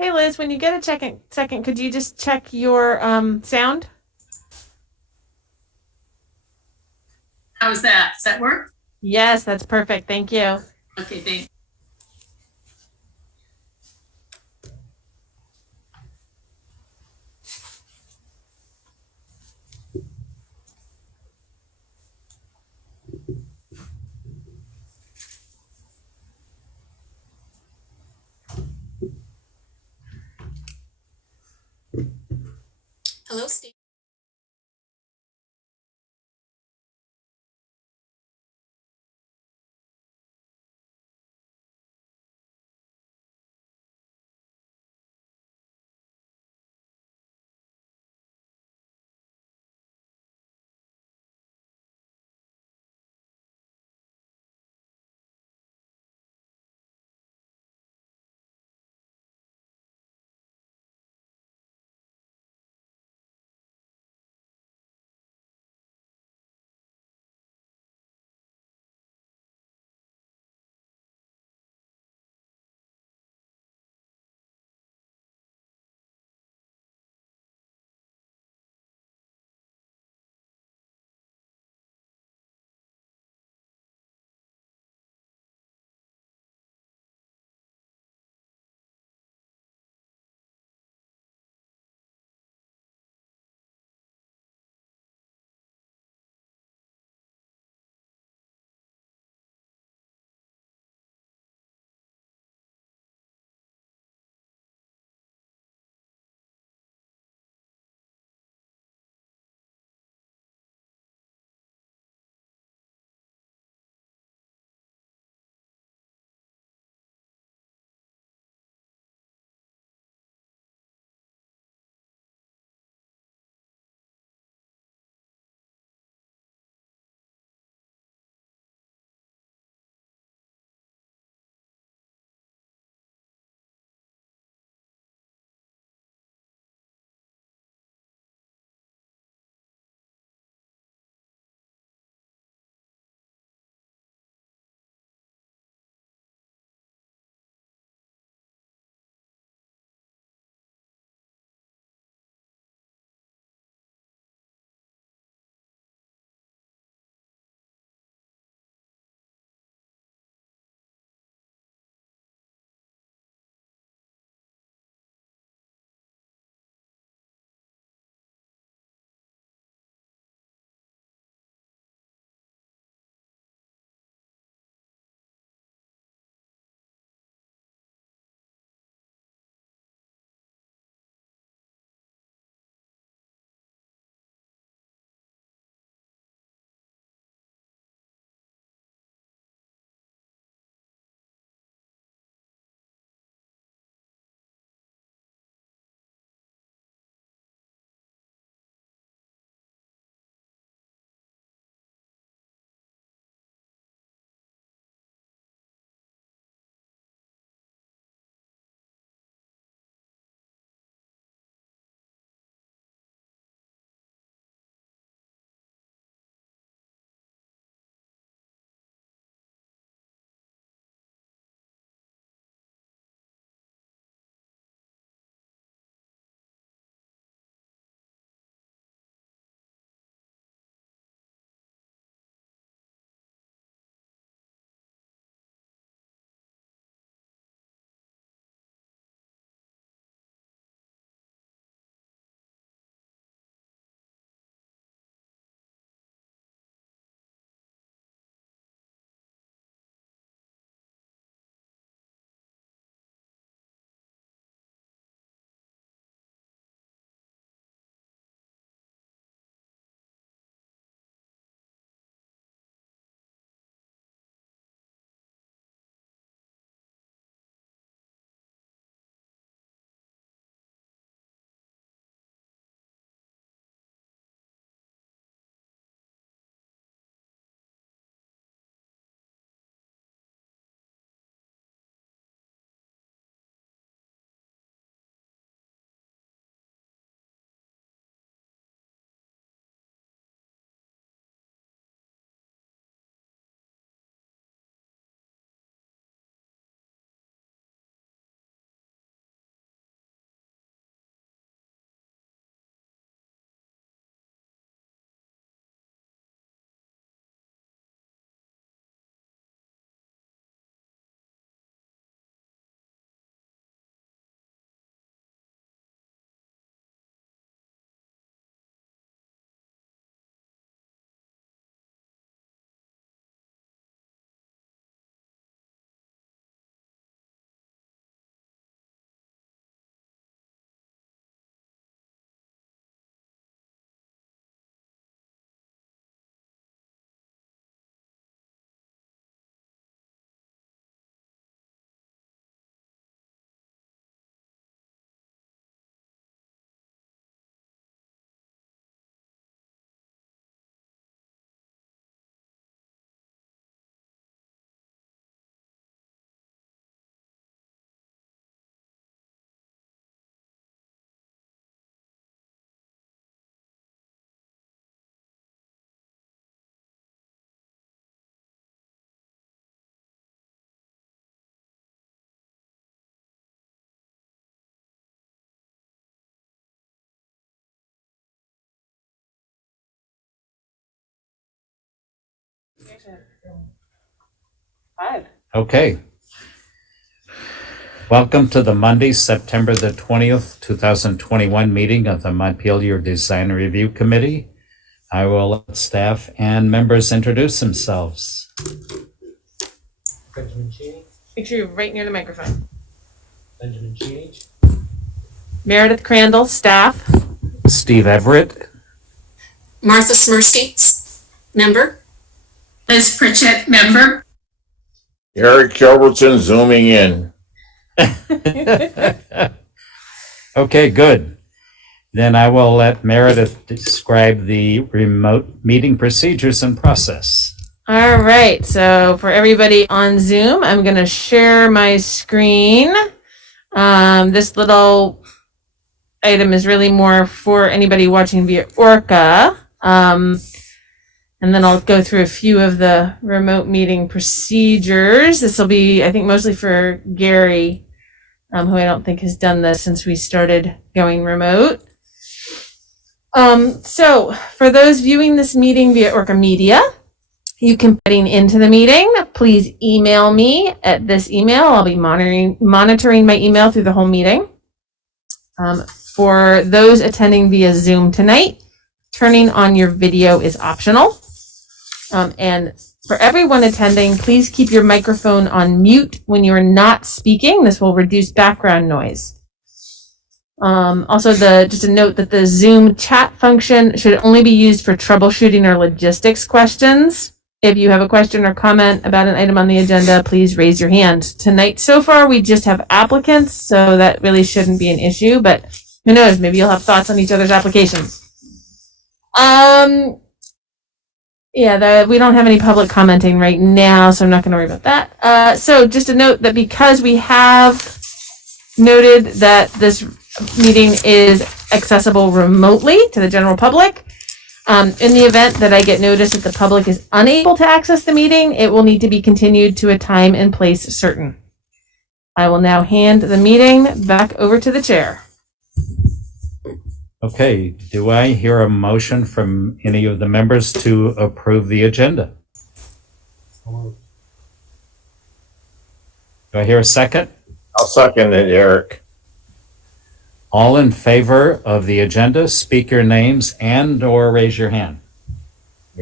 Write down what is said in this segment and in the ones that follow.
Hey Liz, when you get a second, could you just check your sound? How's that? Does that work? Yes, that's perfect. Thank you. Okay, thanks. Hello, Steve. 5. Okay. Welcome to the Monday, September the 20th, 2021 meeting of the Montpelier Design Review Committee. I will let staff and members introduce themselves. Benjamin Cheney. Make sure you're right near the microphone. Benjamin Cheney. Meredith Crandall, staff. Steve Everett. Martha Smirsky, member. Liz Pritchett, member. Eric Gilbertson zooming in. Okay, good. Then I will let Meredith describe the remote meeting procedures and process. All right, so for everybody on Zoom, I'm going to share my screen. This little item is really more for anybody watching via ORCA. And then I'll go through a few of the remote meeting procedures. This will be, I think, mostly for Gary, who I don't think has done this since we started going remote. So for those viewing this meeting via ORCA Media, you can be getting into the meeting. Please email me at this email. I'll be monitoring my email through the whole meeting. For those attending via Zoom tonight, turning on your video is optional. And for everyone attending, please keep your microphone on mute when you are not speaking. This will reduce background noise. Also, just a note that the Zoom chat function should only be used for troubleshooting or logistics questions. If you have a question or comment about an item on the agenda, please raise your hand. Tonight, so far, we just have applicants, so that really shouldn't be an issue, but who knows, maybe you'll have thoughts on each other's applications. Yeah, we don't have any public commenting right now, so I'm not going to worry about that. So just a note that because we have noted that this meeting is accessible remotely to the general public, in the event that I get notice that the public is unable to access the meeting, it will need to be continued to a time and place certain. I will now hand the meeting back over to the chair. Okay, do I hear a motion from any of the members to approve the agenda? Do I hear a second? I'll second it, Eric. All in favor of the agenda, speak your names and or raise your hand.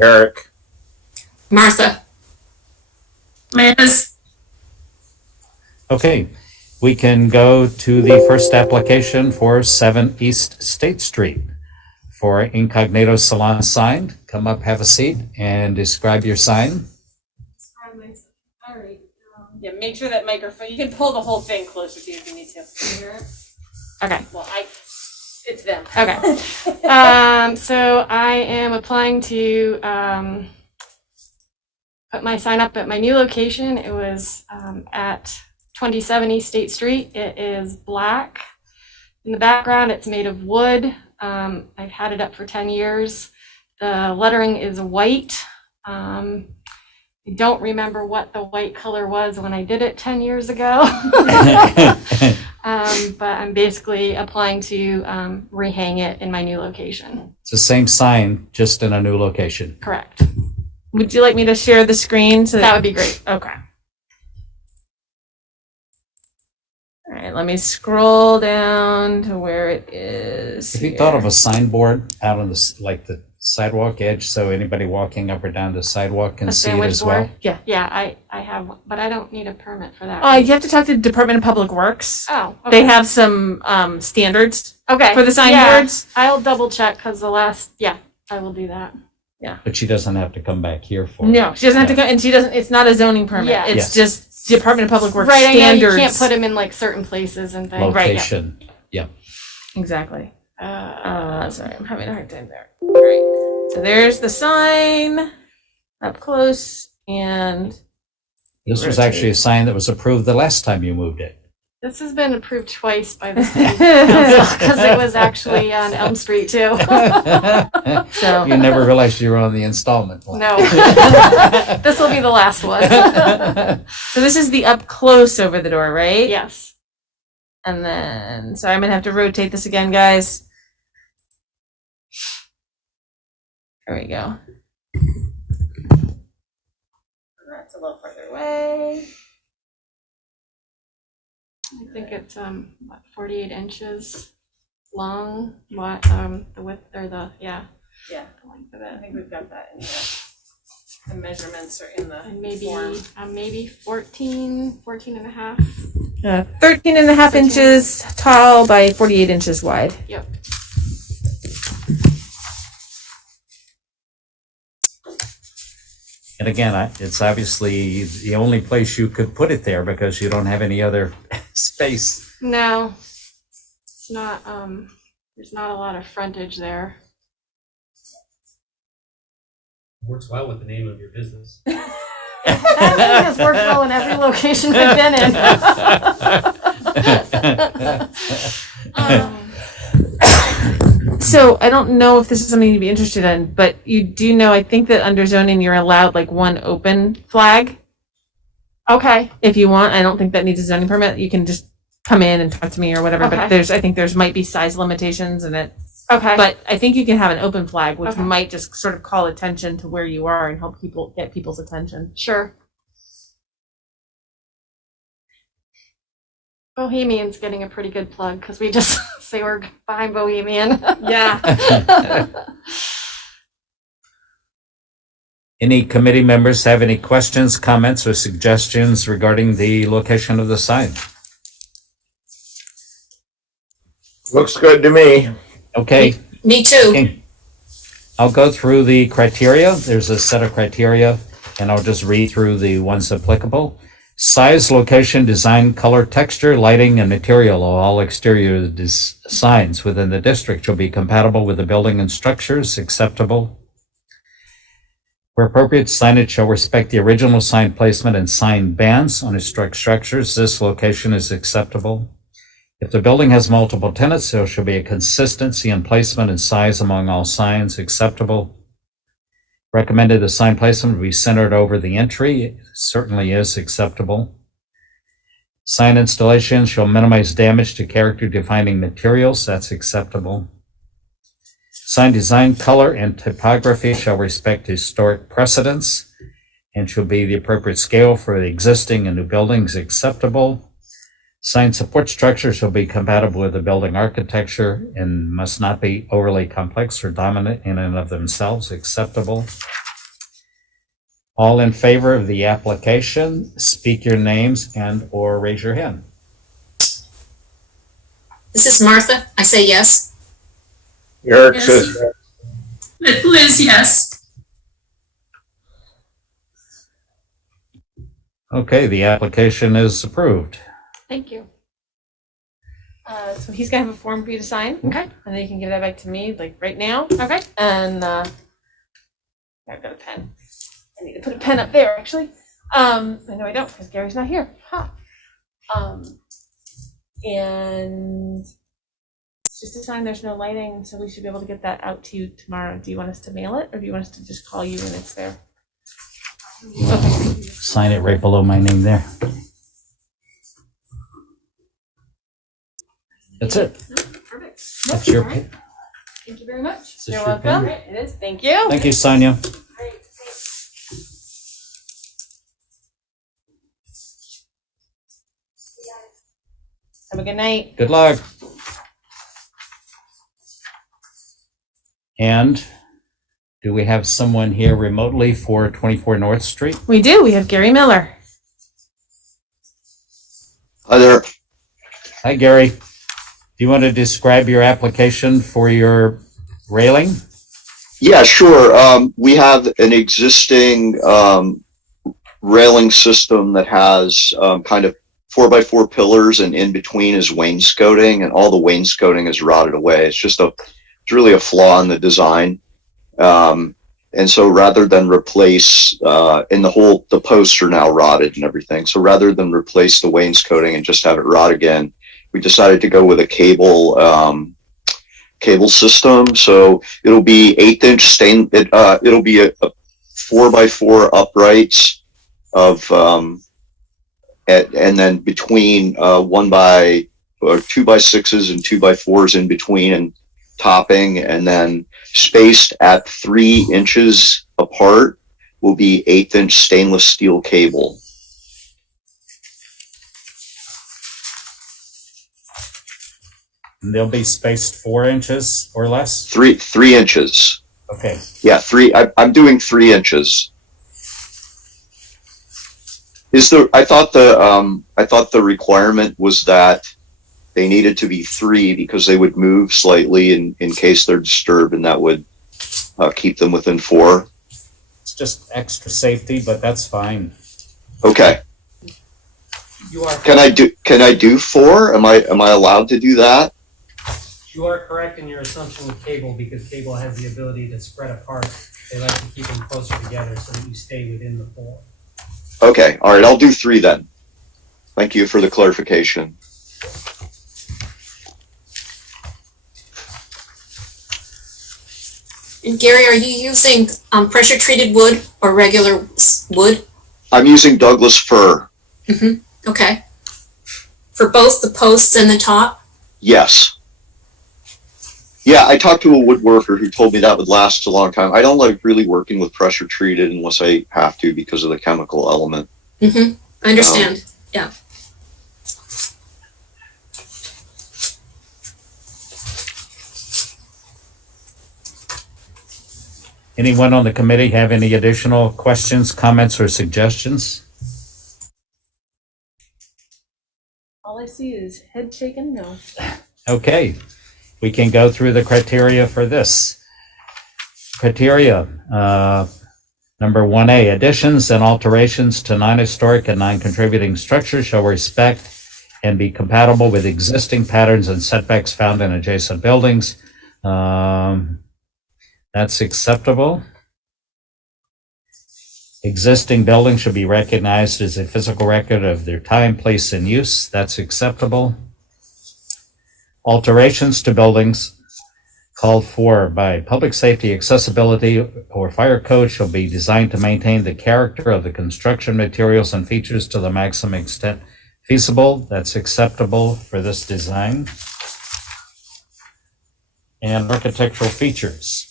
Eric. Martha. Liz. Okay, we can go to the first application for 7 East State Street for Incognito Salon sign. Come up, have a seat, and describe your sign. All right. Yeah, make sure that microphone, you can pull the whole thing closer to you if you need to. Okay. Well, It's them. okay. So I am applying to put my sign up at my new location. It was at 2070 State Street. It is black. In the background, it's made of wood. I've had it up for 10 years. The lettering is white. I don't remember what the white color was when I did it 10 years ago. But I'm basically applying to rehang it in my new location. It's the same sign, just in a new location. Correct. Would you like me to share the screen? So That would be great. Okay. All right, let me scroll down to where it is. Have you thought of a signboard out on the, like the sidewalk edge, so anybody walking up or down the sidewalk can A see it sandwich as well? board? Yeah, I have, but I don't need a permit for that. You have to talk to the Department of Public Works. Oh, okay. They have some standards okay for the signboards. Yeah, I'll double check because I will do that. But she doesn't have to come back here for No, it. she doesn't have to go, and she doesn't. It's not a zoning permit. Yeah. It's Yes. just Department of Public Works Right, I know standards. you can't put them in like certain places and things. Location. Exactly. Right. Sorry, I'm having a hard time there. All right. So there's the sign up close, and This was actually a sign that was approved the last time you moved it. This has been approved twice by the city council because it was actually on Elm Street too. so You never realized you were on the installment plan. No, this will be the last one. so this is the up close over the door, right? Yes. And then, sorry, I'm gonna have to rotate this again, guys. There we go. other way. I think it's 48 inches long. What the width or the Yeah, the length of I it, think we've got that in the measurements are in the and maybe form. maybe 14 and a half. 13 and a half 13. inches tall by 48 inches wide. Yep. And again, it's obviously the only place you could put it there because you don't have any other space. No, it's not. There's not a lot of frontage there. Works well with the name of your business. That has worked well in every location I've been in. So I don't know if this is something you'd be interested in, but you do know, I think that under zoning, you're allowed like one open flag Okay. if you want. I don't think that needs a zoning permit. You can just come in and talk to me or whatever, Okay. but I think there's might be size limitations in it. Okay. But I think you can have an open flag, which Okay. might just sort of call attention to where you are and help people get people's attention. Sure. Bohemian's getting a pretty good plug because we just say we're behind Bohemian. Yeah. Any committee members have any questions, comments, or suggestions regarding the location of the sign? Looks good to me. Okay. Me too. Okay. I'll go through the criteria. There's a set of criteria, and I'll just read through the ones applicable. Size, location, design, color, texture, lighting, and material of all exterior signs within the district shall be compatible with the building and structures acceptable. Where appropriate, signage shall respect the original sign placement and sign bands on historic structures. This location is acceptable. If the building has multiple tenants, there shall be a consistency in placement and size among all signs acceptable. Recommended the sign placement be centered over the entry. It certainly is acceptable. Sign installation shall minimize damage to character defining materials. That's acceptable. Sign design, color, and typography shall respect historic precedents and shall be the appropriate scale for the existing and new buildings acceptable. Sign support structure shall be compatible with the building architecture and must not be overly complex or dominant in and of themselves acceptable. All in favor of the application, speak your names and or raise your hand. This is Martha. I say yes. Eric Yes. says, Liz, yes. Okay, the application is approved. Thank you. So he's gonna have a form for you to sign. Okay. And then you can give that back to me like right now. Okay. And I've got a pen. I need to put a pen up there actually. I know I don't because Gary's not here. Huh. And it's just a sign there's no lighting, so we should be able to get that out to you tomorrow. Do you want us to mail it or do you want us to just call you and it's there? Okay. Sign it right below my name there. That's it. Perfect. That's your. All right. Thank you very much. Is this You're your welcome. pen? It is. Thank you. Thank you, Sonia. Great. Thanks. Have a good night. Good luck. And do we have someone here remotely for 24 North Street? We do. We have Gary Miller. Hi there. Hi, Gary. Do you want to describe your application for your railing? Yeah, sure. We have an existing railing system that has kind of 4x4 pillars, and in between is wainscoting, and all the wainscoting is rotted away. It's really a flaw in the design. And so rather than replace, the posts are now rotted and everything. So rather than replace the wainscoting and just have it rot again, we decided to go with a cable system. So it'll be 1/8 inch it'll be a 4x4 uprights of, and then between 2x6s and 2x4s in between and topping, and then spaced at 3 inches apart will be 1/8 inch stainless steel cable. And they'll be spaced 4 inches or less? 3 inches. Okay. Yeah, I'm doing 3 inches. I thought the requirement was that they needed to be 3 because they would move slightly in case they're disturbed, and that would keep them within 4. It's just extra safety, but that's fine. Okay. You are Can I do 4? Am I allowed to do that? you are correct in your assumption with cable, because cable has the ability to spread apart. They like to keep them closer together so that you stay within the 4. Okay. All right. I'll do 3 then. Thank you for the clarification. And Gary, are you using pressure treated wood or regular wood? I'm using Douglas fir. Okay. For both the posts and the top? Yes. Yeah, I talked to a woodworker who told me that would last a long time. I don't like really working with pressure treated unless I have to because of the chemical element. I understand. Yeah. Anyone on the committee have any additional questions, comments, or suggestions? All I see is head shaking no. Okay, we can go through the criteria for this. Criteria, number 1A, additions and alterations to non-historic and non-contributing structures shall respect and be compatible with existing patterns and setbacks found in adjacent buildings. That's acceptable. Existing buildings should be recognized as a physical record of their time, place, and use. That's acceptable. Alterations to buildings called for by public safety, accessibility, or fire code shall be designed to maintain the character of the construction materials and features to the maximum extent feasible. That's acceptable for this design. And architectural features,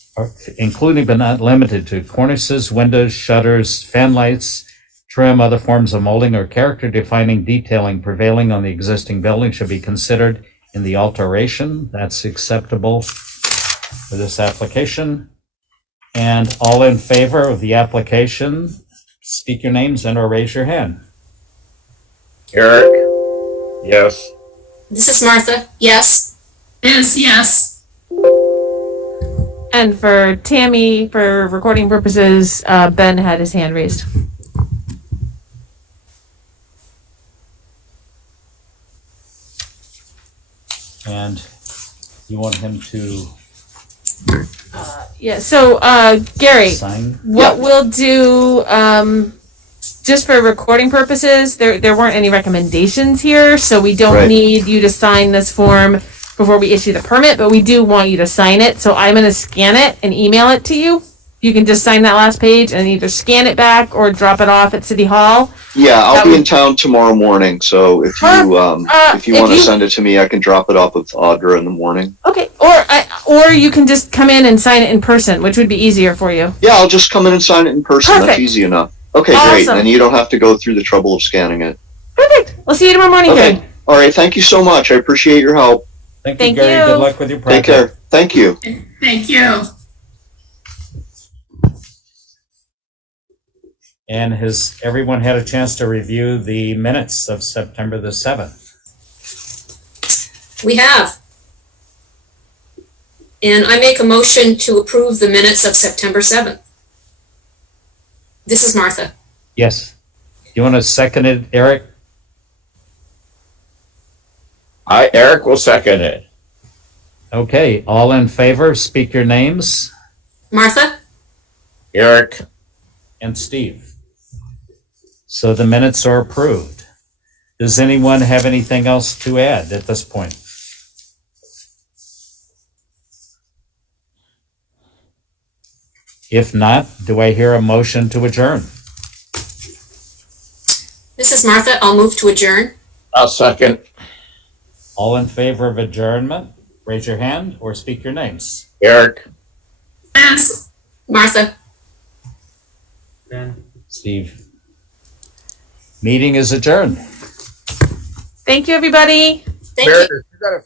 including but not limited to cornices, windows, shutters, fan lights, trim, other forms of molding, or character-defining detailing prevailing on the existing building should be considered in the alteration. That's acceptable for this application. And all in favor of the application, speak your names and or raise your hand. Eric? Yes. This is Martha. Yes. Yes. And for Tammy, for recording purposes, Ben had his hand raised. And you want him to Yeah, so Gary, sign? what we'll do, just for recording purposes, there weren't any recommendations here, so we don't Right. need you to sign this form before we issue the permit, but we do want you to sign it, so I'm gonna scan it and email it to you. You can just sign that last page and either scan it back or drop it off at City Hall. Yeah, I'll That be would- in town tomorrow morning, so if you if want to you- send it to me, I can drop it off with Audra in the morning. Okay, or you can just come in and sign it in person, which would be easier for you. Yeah, I'll just come in and sign it in person. That's Perfect. easy enough. Okay, great. Awesome. And you don't have to go through the trouble of scanning it. Perfect. We'll see you tomorrow morning, Okay. Gary. All right. Thank you so much. I appreciate your help. Thank Thank you, Gary. you. Good luck with your Take project. care. Thank you. Thank you. And has everyone had a chance to review the minutes of September the 7th? We have. And I make a motion to approve the minutes of September 7th. This is Martha. Yes. You want to second it, Eric? Eric will second it. Okay, all in favor, speak your names, Martha? Eric? and Steve. So the minutes are approved. Does anyone have anything else to add at this point? If not, do I hear a motion to adjourn? This is Martha. I'll move to adjourn. I'll second. All in favor of adjournment, raise your hand or speak your names. Eric? Yes. Martha. Ben? Steve. Meeting is adjourned. Thank you, everybody. Thank you. Meredith, you gotta